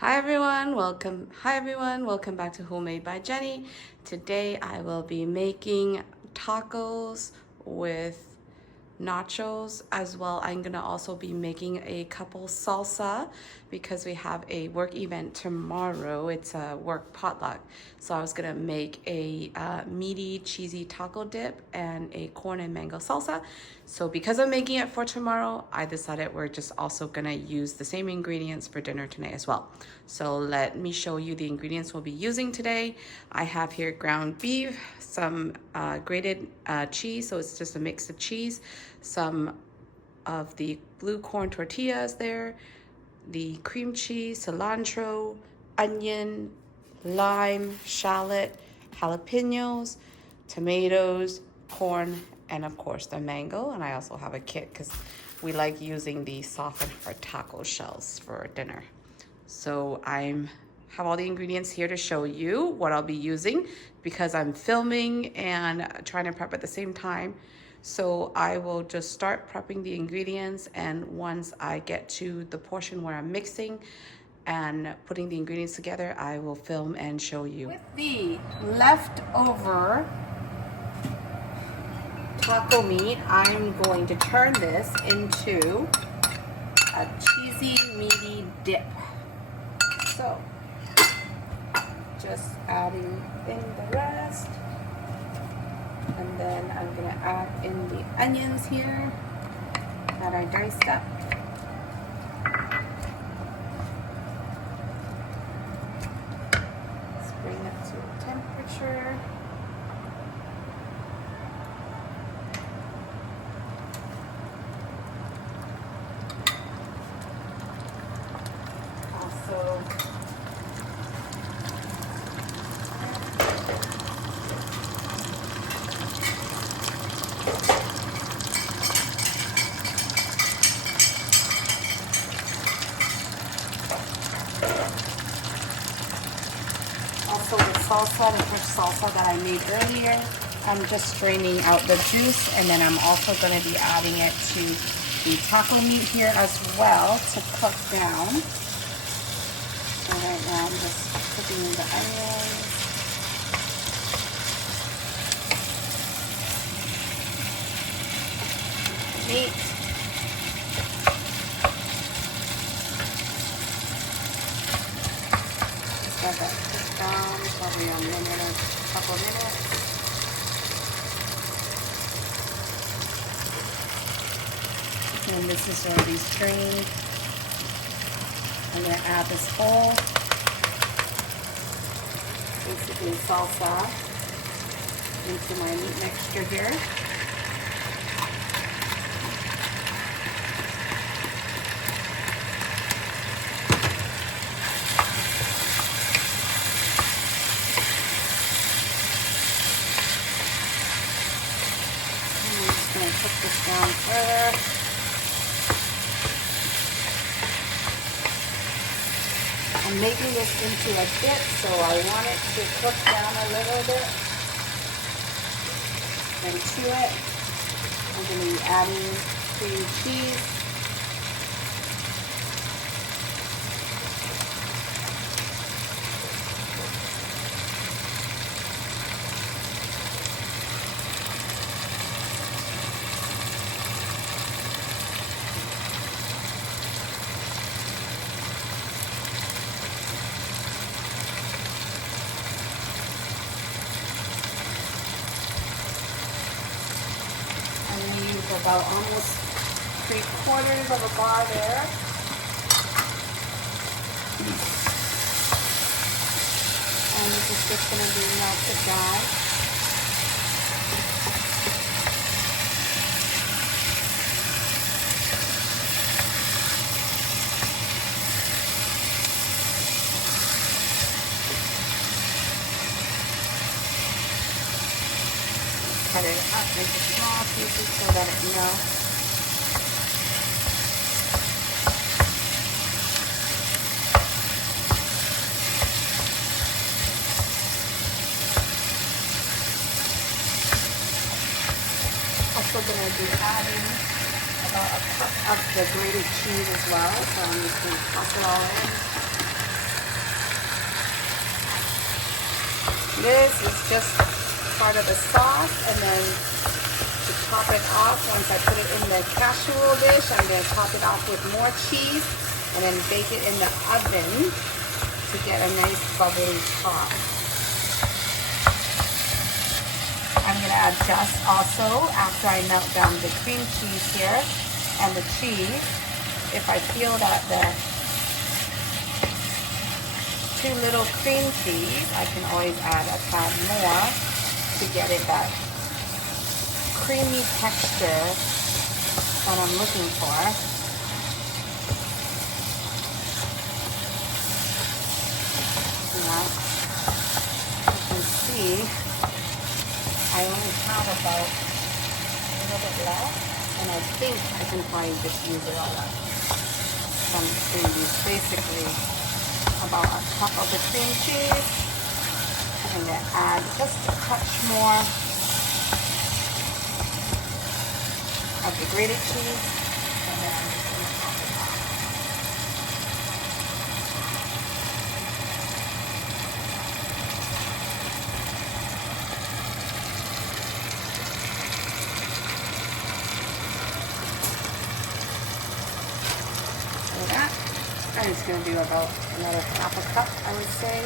Hi everyone, welcome back to Homemade by Jenny. Today I will be making tacos with nachos as well. I'm gonna also be making a couple salsa because we have a work event tomorrow. It's a work potluck. So I was gonna make a meaty cheesy taco dip and a corn and mango salsa. So because I'm making it for tomorrow, I decided we're just also gonna use the same ingredients for dinner tonight as well. So let me show you the ingredients we'll be using today. I have here ground beef, some grated cheese, so it's just a mix of cheese, some of the blue corn tortillas there, the cream cheese, cilantro, onion, lime, shallot, jalapenos, tomatoes, corn, and of course the mango. And I also have a kit because we like using the softened our taco shells for dinner. So I have all the ingredients here to show you what I'll be using because I'm filming and trying to prep at the same time. So I will just start prepping the ingredients, and once I get to the portion where I'm mixing and putting the ingredients together, I will film and show you. With the leftover taco meat, I'm going to turn this into a cheesy, meaty dip. So, just adding in the rest. And then I'm gonna add in the onions here that I diced up. Let's bring it to temperature. Also, the salsa, the fresh salsa that I made earlier, I'm just straining out the juice, and then I'm also going to be adding it to the taco meat here as well to cook down. So right now I'm just cooking the onions. Meat. Let that cook down probably a minute or a couple minutes. And this is already strained. I'm going to add this whole, basically salsa, into my meat mixture here. Cook this down further. I'm making this into a dip, so I want it to cook down a little bit. And to it, I'm going to be adding cream cheese. About almost 3/4 of a bar there. And this is just going to be melted down. Cut it up into small pieces so that it melts. Also going to be adding about a cup of the grated cheese as well. So I'm just going to toss it all in. This is just part of the sauce, and then to top it off, once I put it in the casserole dish, I'm going to top it off with more cheese and then bake it in the oven to get a nice bubbly top. I'm going to adjust also after I melt down the cream cheese here and the cheese. If I feel that the too little cream cheese, I can always add a tad more to get it that creamy texture that I'm looking for. Now, you can see I only have about a little bit left, and I think I can probably just use it all up. So I'm just going to use basically about a cup of the cream cheese. I'm going to add just a touch more of the grated cheese, and then I'm just going to top it off. Like that. I'm just going to do about another half a cup, I would say.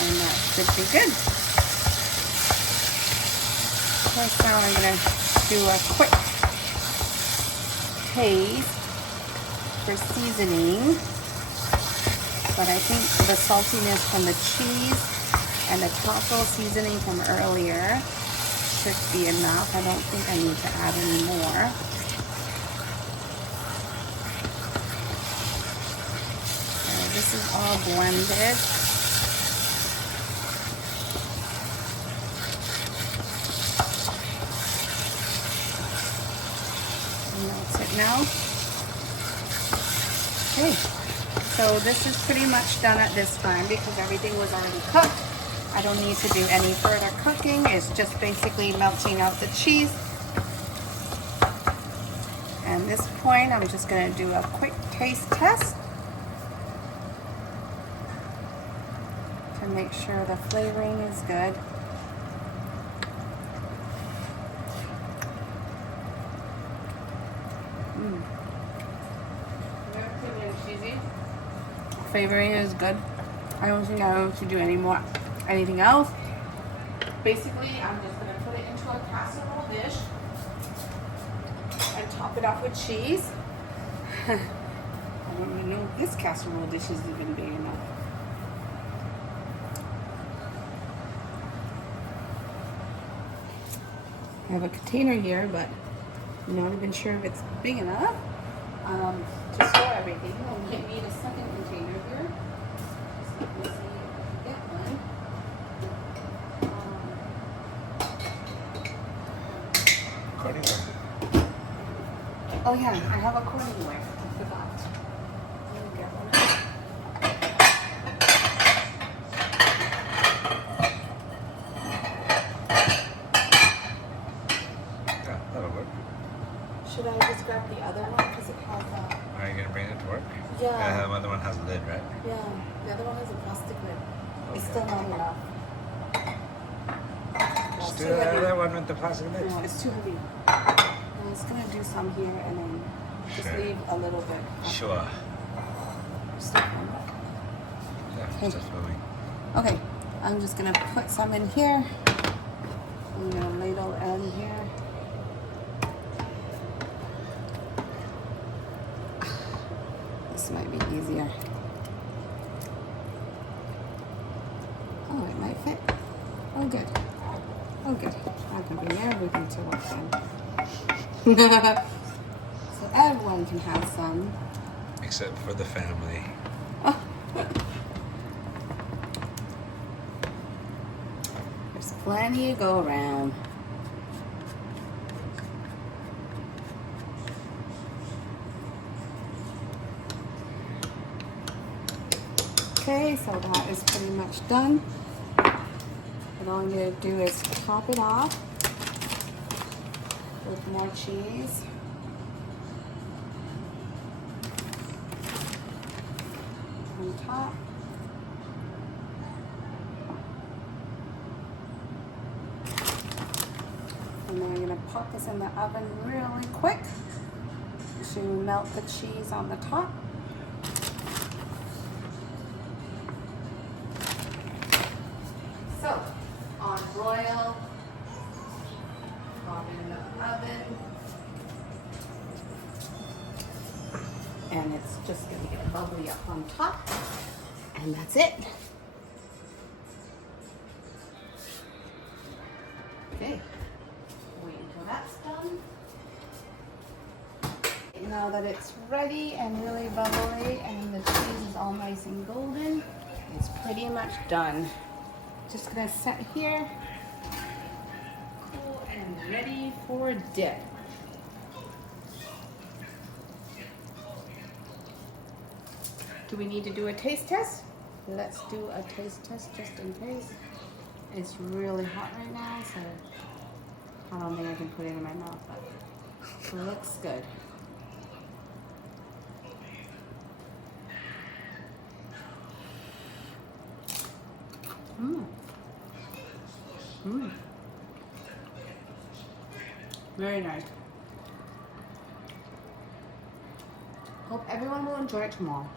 And that should be good. First now I'm going to do a quick taste for seasoning. But I think the saltiness from the cheese and the taco seasoning from earlier should be enough. I don't think I need to add any more. This is all blended. And that's it now. Okay, so this is pretty much done at this time because everything was already cooked. I don't need to do any further cooking. It's just basically melting out the cheese. And at this point, I'm just going to do a quick taste test to make sure the flavoring is good. Flavoring is good. I don't think I need to do anything else. Basically, I'm just going to put it into a casserole dish and top it off with cheese. I don't even know if this casserole dish is even big enough. I have a container here, but I'm not even sure if it's big enough to store everything. I might need a second container here. So let me see if I can get one. Oh yeah, I have a corningware. I forgot. Let me get one. Yeah, that'll work. Should I just grab the other one because it has a... Are you gonna bring it to work? Yeah. The other one has a lid, right? Yeah, the other one has a plastic lid. Okay. It's still not enough. Just do the other one with the plastic lid. No, it's too heavy. I'm just gonna do some here and then just Sure. leave a little bit. Sure. Still fun. Yeah, Okay. just filming. Okay, I'm just gonna put some in here. I'm gonna ladle in here. This might be easier. Oh, it might fit. Oh, good. Oh, good. I can bring everything to work then. So everyone can have some. Except for the family. There's plenty to go around. Okay, so that is pretty much done. And all I'm going to do is top it off with more cheese. On top. pop this in the oven really quick to melt the cheese on the top. So, on broil, pop it in the oven. And it's just gonna get bubbly up on top. And that's it. Okay, wait until that's done. Now that it's ready and really bubbly and the cheese is all nice and golden, it's pretty much done. Just gonna set here, cool and ready for dip. Do we need to do a taste test? Let's do a taste test just in case. It's really hot right now, so I don't think I can put it in my mouth, but it looks good. Mmm. Mmm. Very nice. Hope everyone will enjoy it tomorrow.